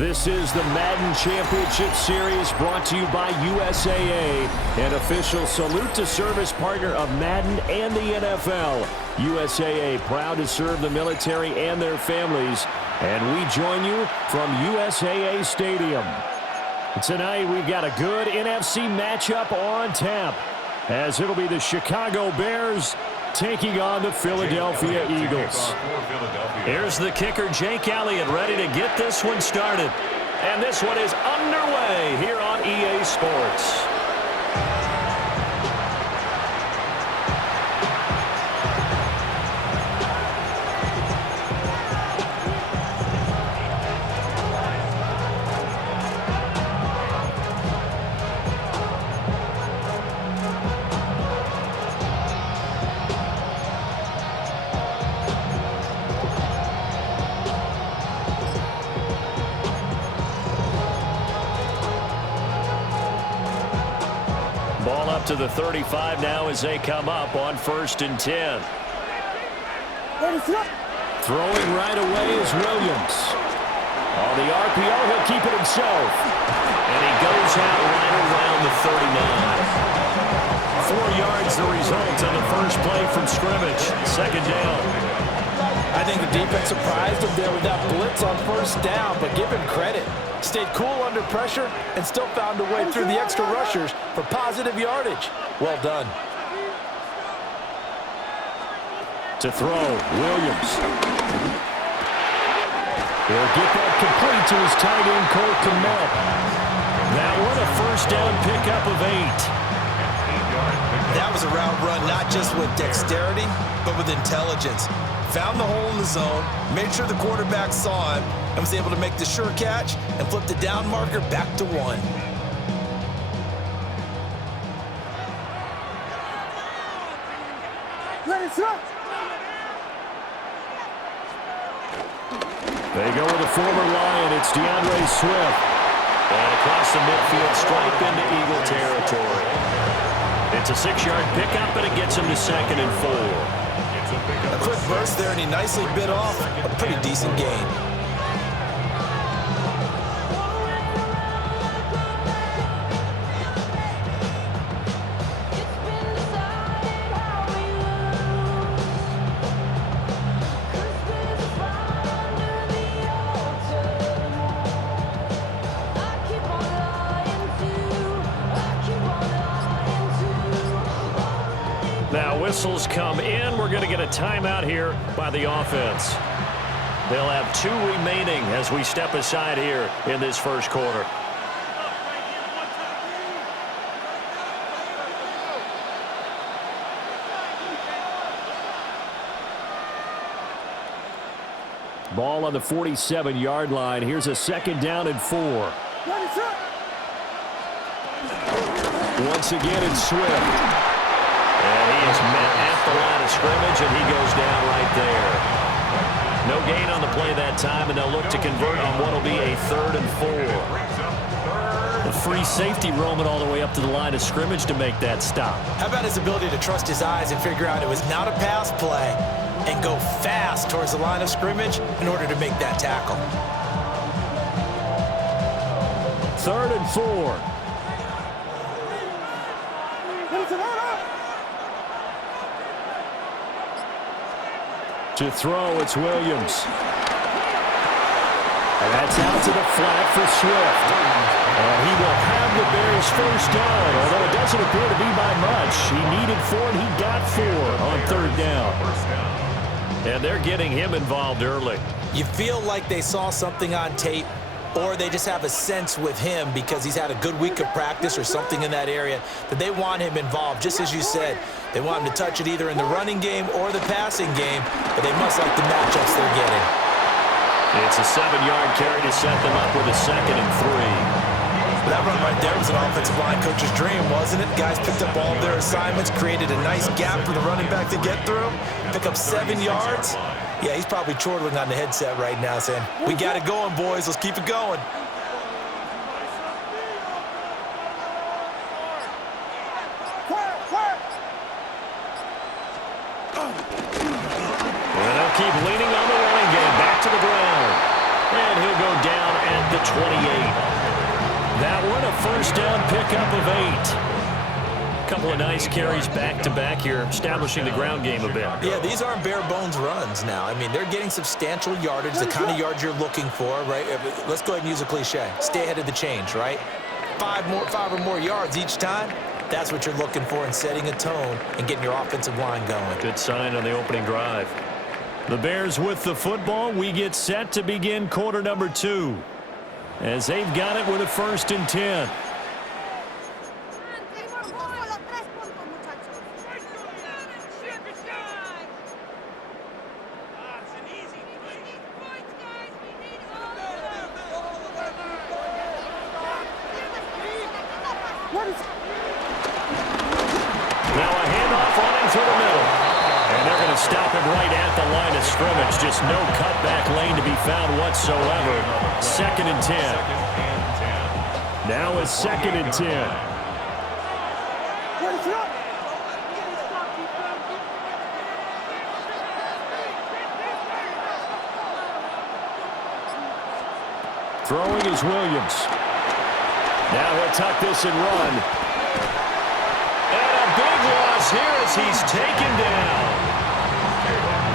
This is the Madden Championship Series brought to you by USAA, an official salute to service partner of Madden and the NFL. USAA, proud to serve the military and their families. And we join you from USAA Stadium. Tonight, we've got a good NFC matchup on tap, as it'll be the Chicago Bears taking on the Philadelphia Eagles. Here's the kicker, Jake Elliott, ready to get this one started. And this one is underway here on EA Sports. Ball up to the 35 now as they come up on 1st and 10. Throwing right away is Williams. On the RPO, he'll keep it himself. And he goes out right around the 39. 4 yards the result on the first play from scrimmage. 2nd down. I think the defense surprised him there with that blitz on 1st down, but give him credit. Stayed cool under pressure and still found a way through the extra rushers for positive yardage. Well done. To throw, Williams. He'll get that complete to his tight end, Cole Kmet. That one a 1st down pickup of 8. That was a route run not just with dexterity, but with intelligence. Found the hole in the zone, made sure the quarterback saw him, and was able to make the sure catch and flip the down marker back to 1. They go with a former Lion. It's DeAndre Swift. And across the midfield, stripe into Eagle territory. It's a 6-yard pickup, and it gets him to 2nd and 4. A quick burst there, and he nicely bit off a pretty decent gain. Now whistles come in. We're going to get a timeout here by the offense. They'll have 2 remaining as we step aside here in this 1st quarter. Ball on the 47-yard line. Here's a 2nd down and 4. Once again, it's Swift. And he is met at the line of scrimmage, and he goes down right there. No gain on the play that time, and they'll look to convert on what will be a 3rd and 4. The free safety roaming all the way up to the line of scrimmage to make that stop. How about his ability to trust his eyes and figure out it was not a pass play and go fast towards the line of scrimmage in order to make that tackle. 3rd and 4. To throw, it's Williams. And that's out to the flat for Swift. And he will have the Bears 1st down, although it doesn't appear to be by much. He needed 4, and he got 4 on 3rd down. And they're getting him involved early. You feel like they saw something on tape, or they just have a sense with him because he's had a good week of practice or something in that area that they want him involved. Just as you said, they want him to touch it either in the running game or the passing game, but they must like the matchups they're getting. It's a 7-yard carry to set them up with a 2nd and 3. That run right there was an offensive line coach's dream, wasn't it? Guys picked up all of their assignments, created a nice gap for the running back to get through, pick up 7 yards. Yeah, he's probably chortling on the headset right now saying, "We got it going, boys. Let's keep it going." Keep leaning on the running game. Back to the ground. And he'll go down at the the 28. That one a first down pickup of 8. Couple of nice carries back-to-back here, establishing the ground game a bit. Yeah, these aren't bare-bones runs now. I mean, they're getting substantial yardage, the kind of yards you're looking for, right? Let's go ahead and use a cliche. Stay ahead of the change, right? 5 or more yards each time. That's what you're looking for in setting a tone and getting your offensive line going. Good sign on the opening drive. The Bears with the football. We get set to begin quarter number 2. As they've got it with a 1st and 10. Now a handoff running through the middle. And they're going to stop him right at the line of scrimmage. Just no cutback lane to be found whatsoever. 2nd and 10. Now a 2nd and 10. Throwing is Williams. Now he'll tuck this and run. And a big loss here as he's taken down.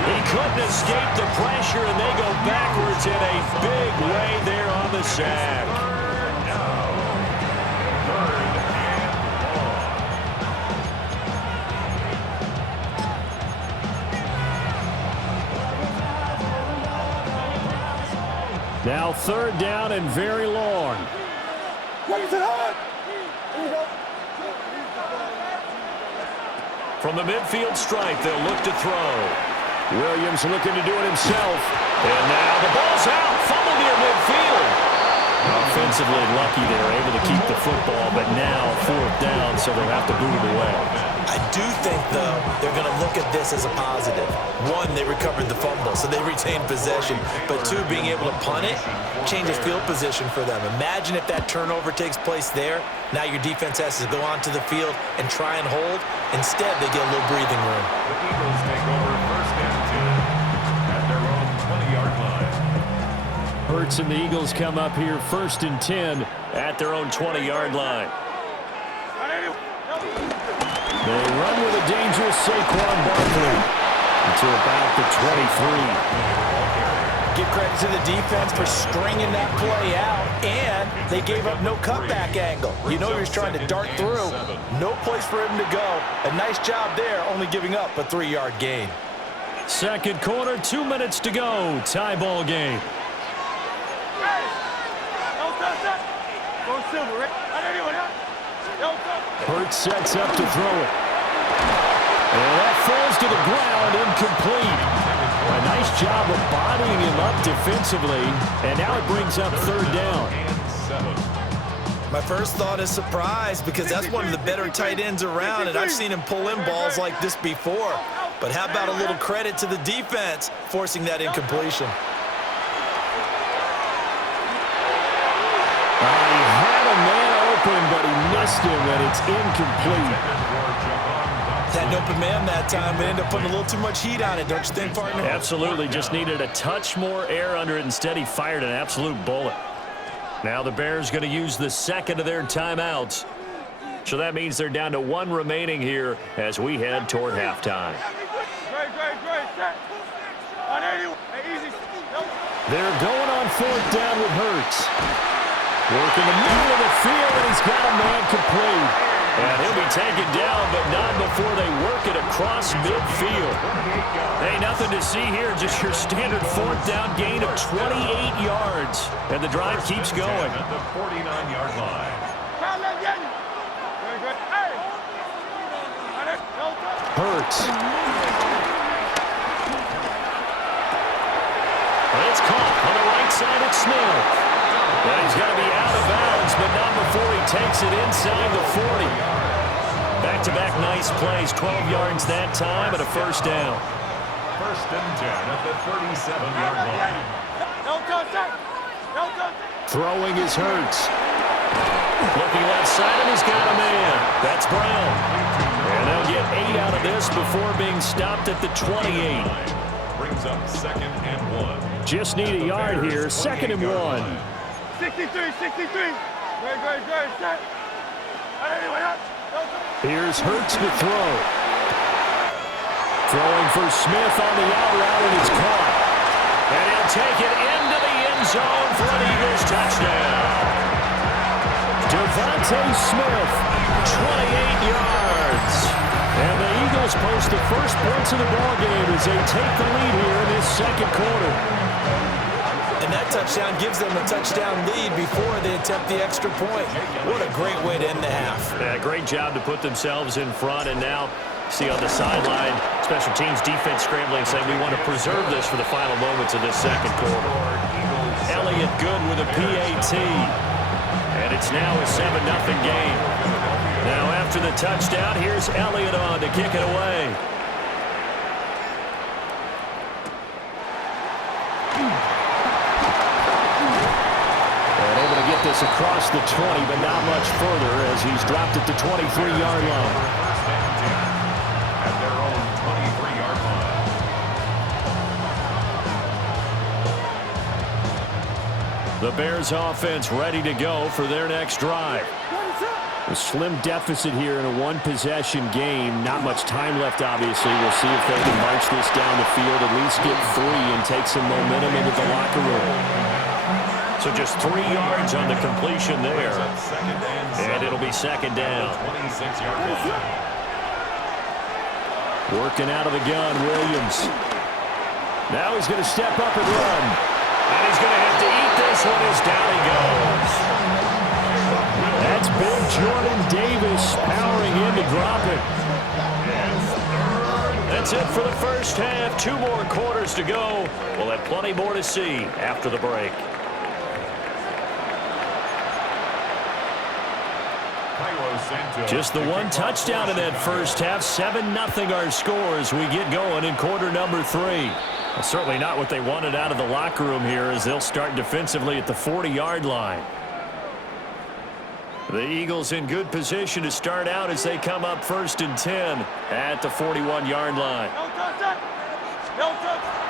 He couldn't escape the pressure, and they go backwards in a big way there on the sack. Now 3rd down and very long. From the midfield stripe, they'll look to throw. Williams looking to do it himself. And now the ball's out. Fumble near midfield. Offensively lucky they were able to keep the football, but now 4th down, so they'll have to boot it away. I do think, though, they're going to look at this as a positive. 1, they recovered the fumble, so they retained possession. But 2, being able to punt it changes field position for them. Imagine if that turnover takes place there. Now your defense has to go onto the field and try and hold. Instead, they get a little breathing room. The Eagles take over 1st and 10 at their own 20-yard line. Hurts and the Eagles come up here 1st and 10 at their own 20-yard line. They run with a dangerous Saquon Barkley to about the 23. Give credit to the defense for stringing that play out, and they gave up no cutback angle. You know he was trying to dart through. No place for him to go. A nice job there, only giving up a 3-yard gain. 2nd quarter, 2 minutes to go. Tie ball game. Hurts sets up to throw it. And that falls to the ground, incomplete. A nice job of bodying him up defensively, and now it brings up 3rd down. My first thought is surprise, because that's one of the better tight ends around, and I've seen him pull in balls like this before. But how about a little credit to the defense forcing that incompletion? He had a man open, but he missed him, and it's incomplete. Had an open man that time, but ended up putting a little too much heat on it, don't you think, partner? Absolutely. Just needed a touch more air under it. Instead, he fired an absolute bullet. Now the Bears going to use the 2nd of their timeouts. So that means they're down to 1 remaining here as we head toward halftime. They're going on 4th down with Hurts. Working the middle of the field, and he's got a man complete. And he'll be taken down, but not before they work it across midfield. Hey, nothing to see here, just your standard 4th down gain of 28 yards. And the drive keeps going. At the 49-yard line. Hurts. And it's caught on the right side of Smith. And he's going to be out of bounds, but not before he takes it inside the 40. Back-to-back nice plays, 12 yards that time, and a 1st down. 1st and 10 at the 37-yard line. Throwing is Hurts. Looking left side, and he's got a man. That's Brown. And they'll get 8 out of this before being stopped at the 28. Brings up 2nd and 1. Just need a yard here, 2nd and 1. 63, 63. Great, set. Here's Hurts to throw. Throwing for Smith on the out route, and it's caught. And he'll take it into the end zone for an Eagles touchdown. Devontae Smith, 28 yards. And the Eagles post the first points of the ballgame as they take the lead here in this second quarter. And that touchdown gives them a touchdown lead before they attempt the extra point. What a great way to end the half. Yeah, great job to put themselves in front, and now see on the sideline, special teams defense scrambling, saying we want to preserve this for the final moments of this second quarter. Elliott good with a PAT. And it's now a 7-0 game. Now after the touchdown, here's Elliott on to kick it away. And able to get this across the 20, but not much further as he's dropped it to 23-yard line. First and 10 at their own 23-yard line. The Bears offense ready to go for their next drive. A slim deficit here in a one-possession game. Not much time left, obviously. We'll see if they can march this down the field, at least get 3 and take some momentum into the locker room. So just 3 yards on the completion there. And it'll be second down. 26-yard line. Working out of the gun, Williams. Now he's going to step up and run. And he's going to have to eat this one as down he goes. That's big Jordan Davis powering in to drop it. That's it for the first half. 2 more quarters to go. We'll have plenty more to see after the break. Just the one touchdown in that first half. 7-0 our score as we get going in quarter number 3. Well, certainly not what they wanted out of the locker room here as they'll start defensively at the 40-yard line. The Eagles in good position to start out as they come up 1st and 10 at the 41-yard line.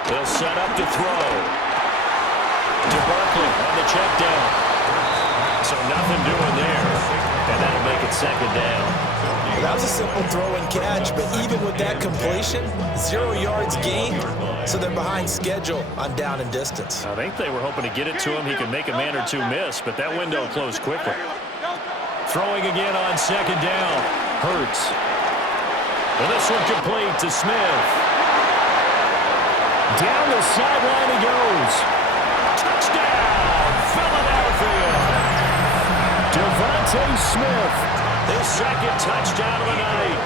They'll set up to throw. To Barkley on the check down. So nothing doing there. And that'll make it second down. That was a simple throw and catch, but even with that completion, 0 yards gained, so they're behind schedule on down and distance. I think they were hoping to get it to him. He could make a man or 2 miss, but that window closed quickly. Throwing again on second down. Hurts. And this one complete to Smith. Down the sideline he goes. Touchdown, Philadelphia. Devontae Smith, his second touchdown of the night.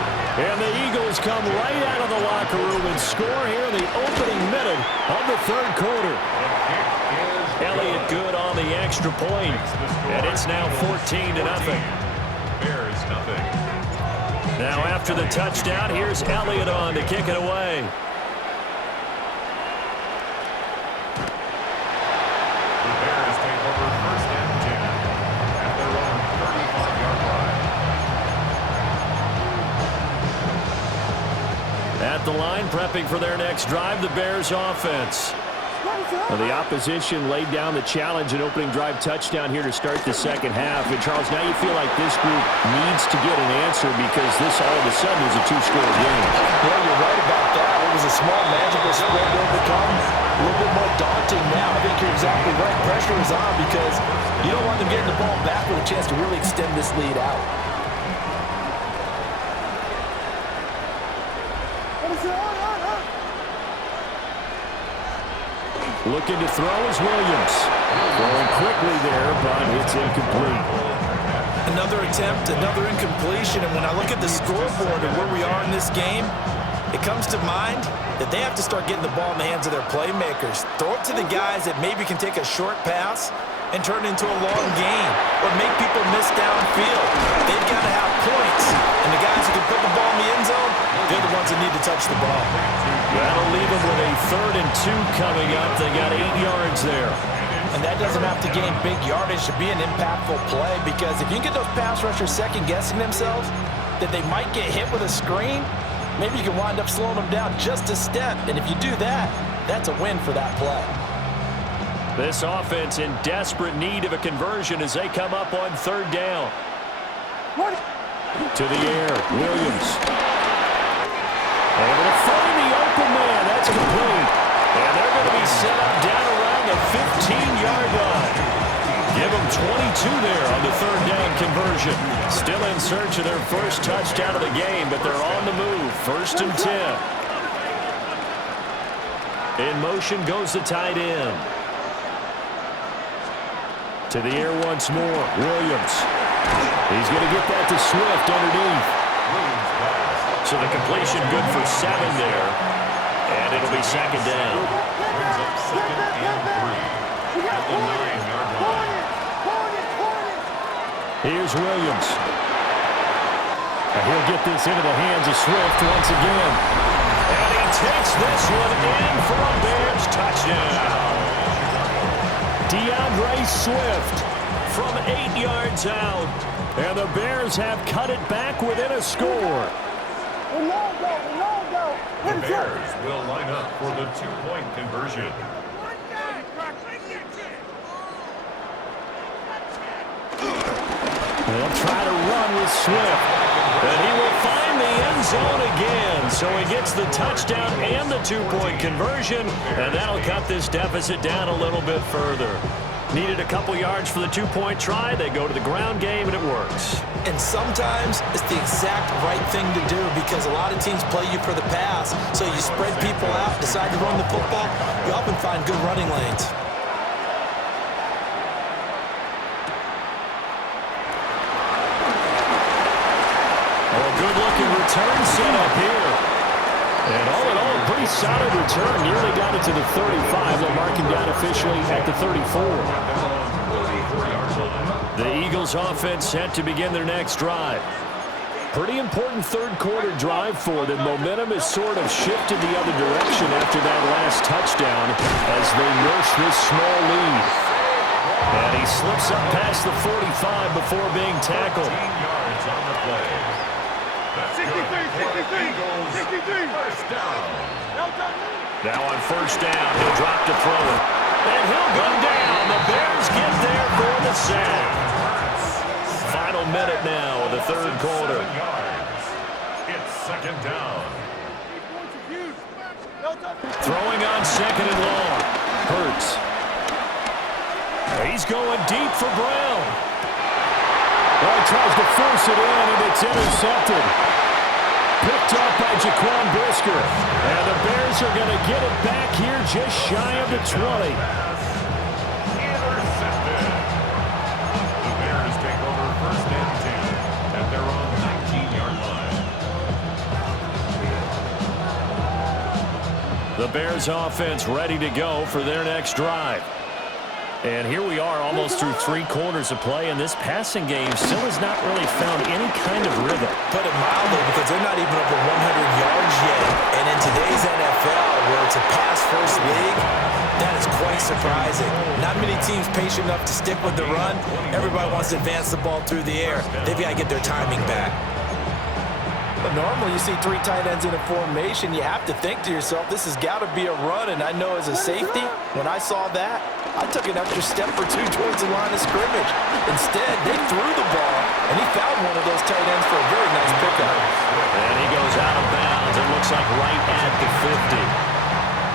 And the Eagles come right out of the locker room and score here in the opening minute of the third quarter. Elliott good on the extra point, and it's now 14-0. Bears nothing. Now after the touchdown, here's Elliott on to kick it away. The Bears take over 1st and 10 at their own 35-yard line. At the line, prepping for their next drive, the Bears offense. Well, the opposition laid down the challenge and opening drive touchdown here to start the second half. And, Charles, now you feel like this group needs to get an answer because this all of a sudden is a 2-score game. Yeah, you're right about that. It was a small, magical spread to overcome. A little bit more daunting now. I think you're exactly right. Pressure is on because you don't want them getting the ball back with a chance to really extend this lead out. Looking to throw is Williams. Throwing quickly there, but it's incomplete. Another attempt, another incompletion, and when I look at the scoreboard and where we are in this game, it comes to mind that they have to start getting the ball in the hands of their playmakers. Throw it to the guys that maybe can take a short pass and turn it into a long gain or make people miss downfield. They've got to have points, and the guys who can put the ball in the end zone, they're the ones that need to touch the ball. That'll leave them with a 3rd and 2 coming up. They got 8 yards there. And that doesn't have to gain big yardage to be an impactful play because if you can get those pass rushers second-guessing themselves that they might get hit with a screen, maybe you can wind up slowing them down just a step. And if you do that, that's a win for that play. This offense in desperate need of a conversion as they come up on third down. To the air, Williams. Able to find the open man. That's complete. And they're going to be set up down around the 15-yard line. Give them 22 there on the third down conversion. Still in search of their first touchdown of the game, but they're on the move. 1st and 10. In motion goes the tight end. To the air once more, Williams. He's going to get that to Swift underneath. So the completion good for 7 there. And it'll be second down. Brings up 2nd and 3 at the 9-yard line. Here's Williams. And he'll get this into the hands of Swift once again. And he takes this one in for a Bears touchdown. DeAndre Swift from 8 yards out. And the Bears have cut it back within a score. The Bears will line up for the 2-point conversion. They'll try to run with Swift. And he will find the end zone again. So he gets the touchdown and the 2-point conversion. And that'll cut this deficit down a little bit further. Needed a couple yards for the 2-point try. They go to the ground game, and it works. And sometimes it's the exact right thing to do because a lot of teams play you for the pass. So you spread people out, decide to run the football. You often find good running lanes. Good-looking return set up here. And all in all, a pretty solid return. Nearly got it to the 35. They'll mark him down officially at the 34. The Eagles offense set to begin their next drive. Pretty important third-quarter drive for them. Momentum has sort of shifted the other direction after that last touchdown as they nurse this small lead. And he slips up past the 45 before being tackled. 15 yards on the play. 63. First down. Now on first down, he'll drop to throw it. And he'll go down. The Bears get there for the sack. Final minute now of the third quarter. 7 yards. It's second down. Throwing on second and long. Hurts. He's going deep for Brown. Well, he tries to force it in, and it's intercepted. Picked up by Jaquan Brisker. And the Bears are going to get it back here just shy of the 20. Intercepted. The Bears take over 1st and 10 at their own 19-yard line. The Bears offense ready to go for their next drive. And here we are almost through 3 quarters of play, and this passing game still has not really found any kind of rhythm. Put it mildly, because they're not even over 100 yards yet. And in today's NFL, where it's a pass-first league, that is quite surprising. Not many teams patient enough to stick with the run. Everybody wants to advance the ball through the air. They've got to get their timing back. But normally you see 3 tight ends in a formation, you have to think to yourself, this has got to be a run. And I know as a safety, when I saw that, I took an extra step or 2 towards the line of scrimmage. Instead, they threw the ball, and he found one of those tight ends for a very nice pickup. And he goes out of bounds. It looks like right at the 50.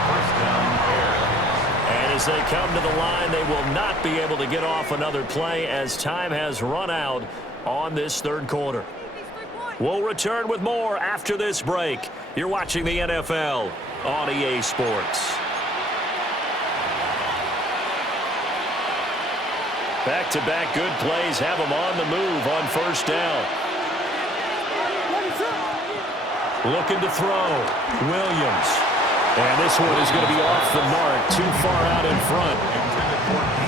First down, Bears. And as they come to the line, they will not be able to get off another play as time has run out on this third quarter. We'll return with more after this break. You're watching the NFL on EA Sports. Back-to-back good plays have them on the move on first down. Looking to throw. Williams. And this one is going to be off the mark, too far out in front.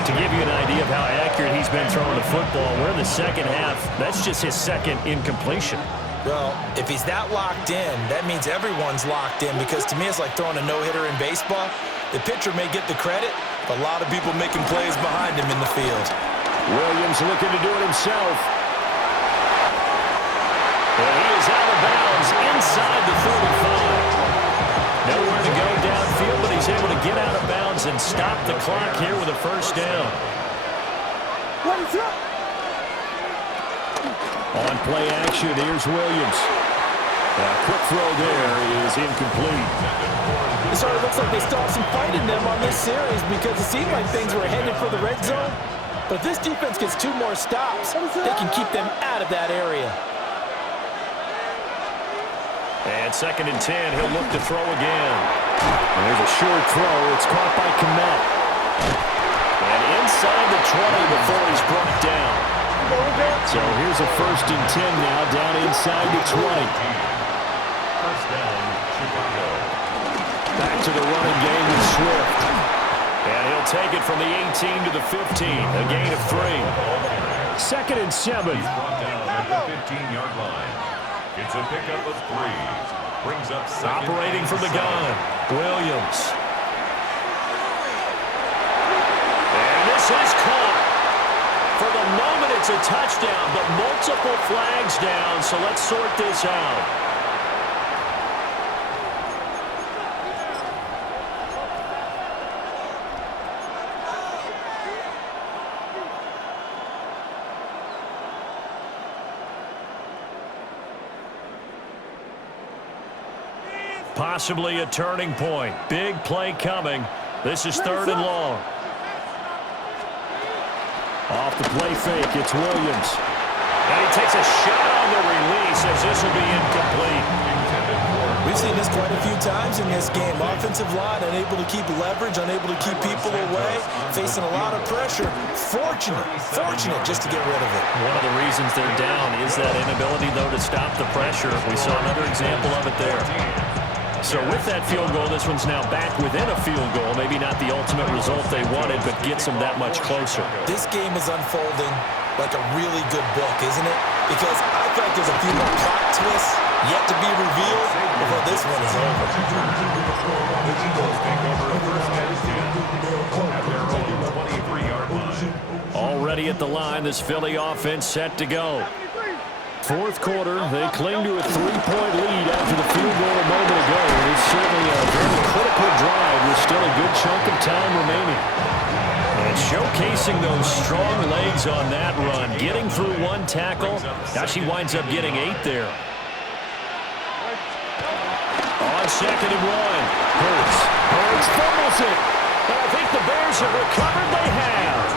To give you an idea of how accurate he's been throwing the football, we're in the second half. That's just his second incompletion. Well, if he's that locked in, that means everyone's locked in, because to me it's like throwing a no-hitter in baseball. The pitcher may get the credit, but a lot of people making plays behind him in the field. Williams looking to do it himself. And he is out of bounds inside the 35. Nowhere to go downfield. field, but he's able to get out of bounds and stop the clock here with a first down. On play action, here's Williams. A quick throw there is incomplete. It sort of looks like they still have some fight in them on this series because it seemed like things were headed for the red zone. But if this defense gets 2 more stops, they can keep them out of that area. And 2nd and 10, he'll look to throw again. And there's a short throw. It's caught by Kmet. And inside the 20 before he's brought down. So here's a 1st and 10 now, down inside the 20. First down, Chicago. Back to the running game with Swift. And he'll take it from the 18 to the 15, a gain of 3. 2nd and 7. He's brought down at the 15-yard line. It's a pickup of 3. Brings up Operating from the gun, Williams. And this is caught. For the moment, it's a touchdown, but multiple flags down, so let's sort this out. Possibly a turning point. Big play coming. This is 3rd and long. Off the play fake, it's Williams. And he takes a shot on the release as this will be incomplete. We've seen this quite a few times in this game. Offensive line unable to keep leverage, unable to keep people away, facing a lot of pressure. Fortunate just to get rid of it. One of the reasons they're down is that inability, though, to stop the pressure. We saw another example of it there. So with that field goal, this one's now back within a field goal. Maybe not the ultimate result they wanted, but gets them that much closer. This game is unfolding like a really good book, isn't it? Because I feel like there's a few more plot twists yet to be revealed before this one is over. The Eagles take over a 1st and 10 at their own 23-yard line. Already at the line, this Philly offense set to go. 4th quarter, they cling to a 3-point lead after the field goal a moment ago. It's certainly a very critical drive with still a good chunk of time remaining. And showcasing those strong legs on that run, getting through 1 tackle. Now she winds up getting 8 there. On 2nd and 1, Hurts fumbles it. And I think the Bears have recovered. They have.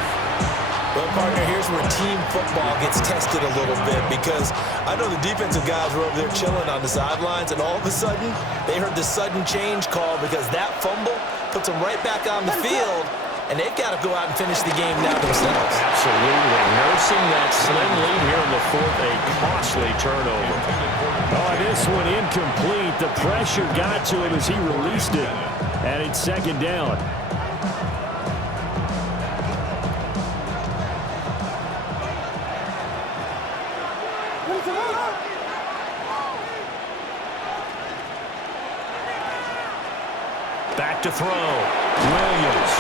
Well, partner, here's where team football gets tested a little bit because I know the defensive guys were over there chilling on the sidelines, and all of a sudden, they heard the sudden change call because that fumble puts them right back on the field, and they've got to go out and finish the game now themselves. Absolutely. Nursing that slim lead here in the 4th, a costly turnover. Oh, this one incomplete. The pressure got to him as he released it, and it's 2nd down. Back to throw. Williams.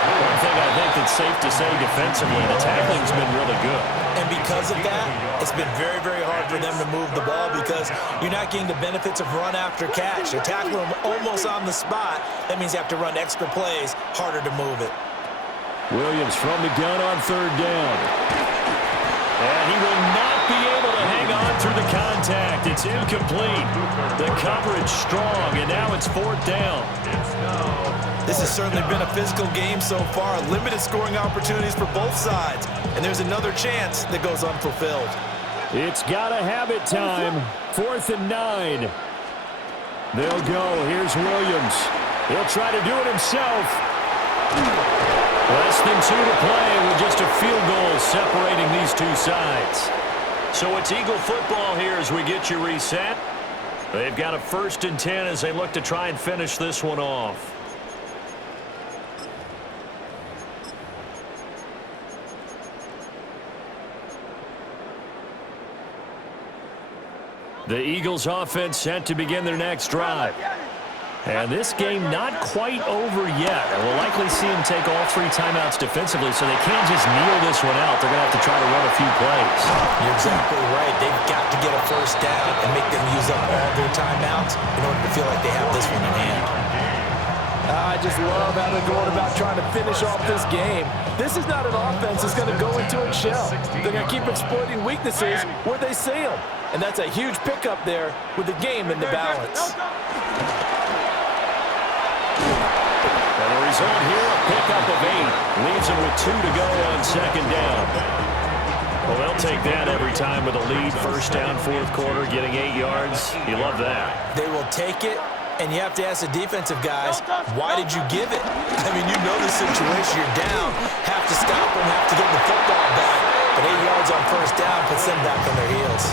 One thing I think that's safe to say defensively, the tackling's been really good. And because of that, it's been very, very hard for them to move the ball because you're not getting the benefits of run after catch. They're tackling them almost on the spot. That means you have to run extra plays, harder to move it. Williams from the gun on 3rd down. And he will not be able to hang on through the contact. It's incomplete. The coverage strong, and now it's 4th down. This has certainly been a physical game so far. Limited scoring opportunities for both sides. And there's another chance that goes unfulfilled. It's got a habit time. 4th and 9. They'll go. Here's Williams. He'll try to do it himself. Less than 2 to play with just a field goal separating these two sides. So it's Eagle football here as we get you reset. They've got a 1st and 10 as they look to try and finish this one off. The Eagles offense set to begin their next drive. And this game not quite over yet. And we'll likely see them take all 3 timeouts defensively, so they can't just kneel this one out. They're going to have to try to run a few plays. You're exactly right. They've got to get a 1st down and make them use up all their timeouts in order to feel like they have this one in hand. I just love how they're going about trying to finish off this game. This is not an offense that's going to go into its shell. They're going to keep exploiting weaknesses where they see them. And that's a huge pickup there with the game in the balance. And the result here, a pickup of 8. Leaves them with 2 to go on second down. Well, they'll take that every time with a lead. First down, fourth quarter, getting 8 yards. You love that. They will take it, and you have to ask the defensive guys, why did you give it? I mean, you know the situation. You're down, have to stop them, have to get the football back. But 8 yards on first down puts them back on their heels.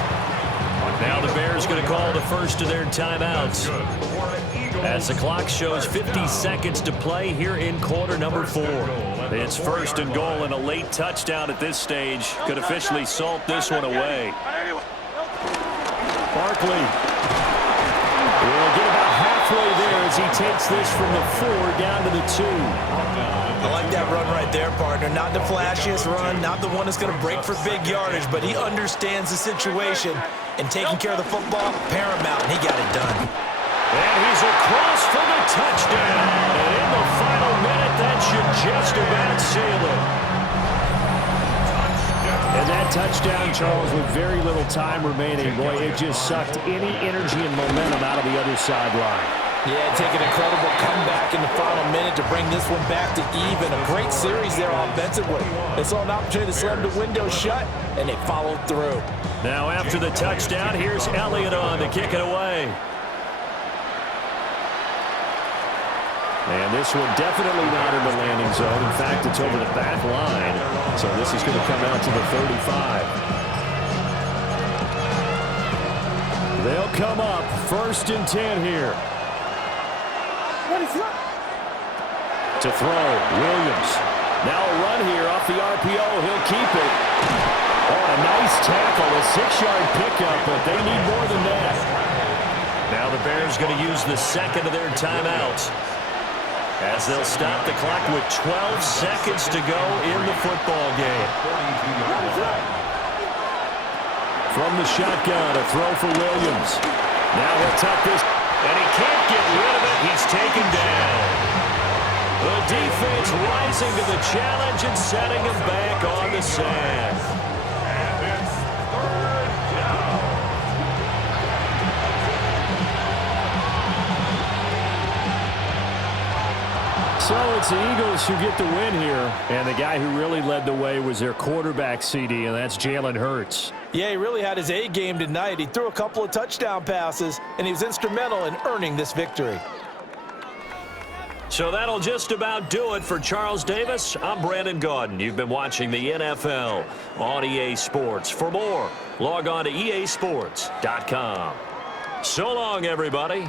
Now the Bears going to call the first of their timeouts. As the clock shows 50 seconds to play here in quarter number 4. It's first and goal, and a late touchdown at this stage could officially salt this one away. Barkley will get about halfway there as he takes this from the 4 down to the 2. I like that run right there, partner. Not the flashiest run, not the one that's going to break for big yardage, but he understands the situation, and taking care of the football, paramount, and he got it done. And he's across for the touchdown. And in the final minute, that should just about seal it. And that touchdown, Charles, with very little time remaining, boy, it just sucked any energy and momentum out of the other sideline. Yeah, take an incredible comeback in the final minute to bring this one back to even. A great series there offensively. They saw an opportunity to slam the window shut, and they followed through. Now after the touchdown, here's Elliott on to kick it away. And this one definitely not in the landing zone. In fact, it's over the back line. So this is going to come out to the 35. They'll come up first and 10 here. To throw, Williams. Now a run here off the RPO. He'll keep it. Oh, a nice tackle, a 6-yard pickup, but they need more than that. Now the Bears going to use the second of their timeouts, as they'll stop the clock with 12 seconds to go in the football game. From the shotgun, a throw for Williams. Now he'll tuck this, and he can't get rid of it. He's taken down. The defense rising to the challenge and setting him back on the sand. And it's third down. So it's the Eagles who get the win here. And the guy who really led the way was their quarterback, CD, and that's Jalen Hurts. Yeah, he really had his A game tonight. He threw a couple of touchdown passes, and he was instrumental in earning this victory. So that'll just about do it for Charles Davis. I'm Brandon Gaudin. You've been watching the NFL on EA Sports. For more, log on to easports.com. So long, everybody.